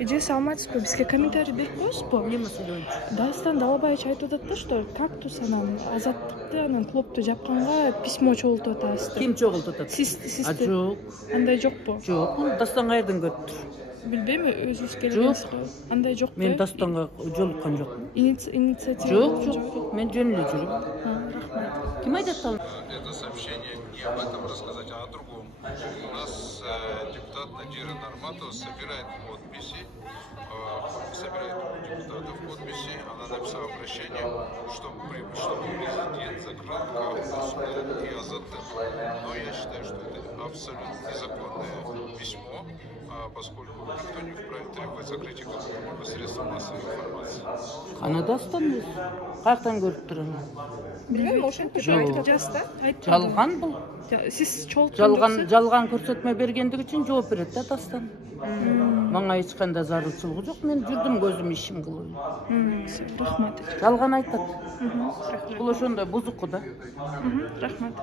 Эже саламатсызбы? Бизге комментарий берип коесузбу? Эмне маселе боюнча? Дагыстан Далабаевич айтып атат да, что кактус анан Азаттыкты анан клубду жапканга письмо чогултуп атабыз деп. Ким чогултуп атат? Сиз. Жок. Андай жокпу? Жок. Дастан кайерден көрүптүр? Билбейм, өзүбүз келебиз го. Андай жокпу? Мен Дастанга жолуккан жокмун. Инициатива. Жок. Мен жөн эле жүрөм. Рахмат. Ким айтат ал? Это сообщение не об этом рассказать, а о другом. У нас депутат Надира Нарматова собирает подписи, собирает у депутатов подписи. Она написала обращение, чтобы президент закрыл кактус и Азаттык. Но я считаю, что это абсолютно незаконное письмо, поскольку никто не вправе требовать закрытия какого-либо средства массовой информации. Ана Дастан каяктан көрүптүр аны? Билбейм, ошентип айтып жазса, Жалган бул. Сиз чогулткан Жалган көрсөтмө бергендиги үчүн жооп берет да Дастан. Мага эч кандай зарылчылыгы жок. Мен жүрдүм көзүм ишим кылып. Рахмат. Жалган айтат. Рахмат. Бул ошондой бузуку да. Рахмат.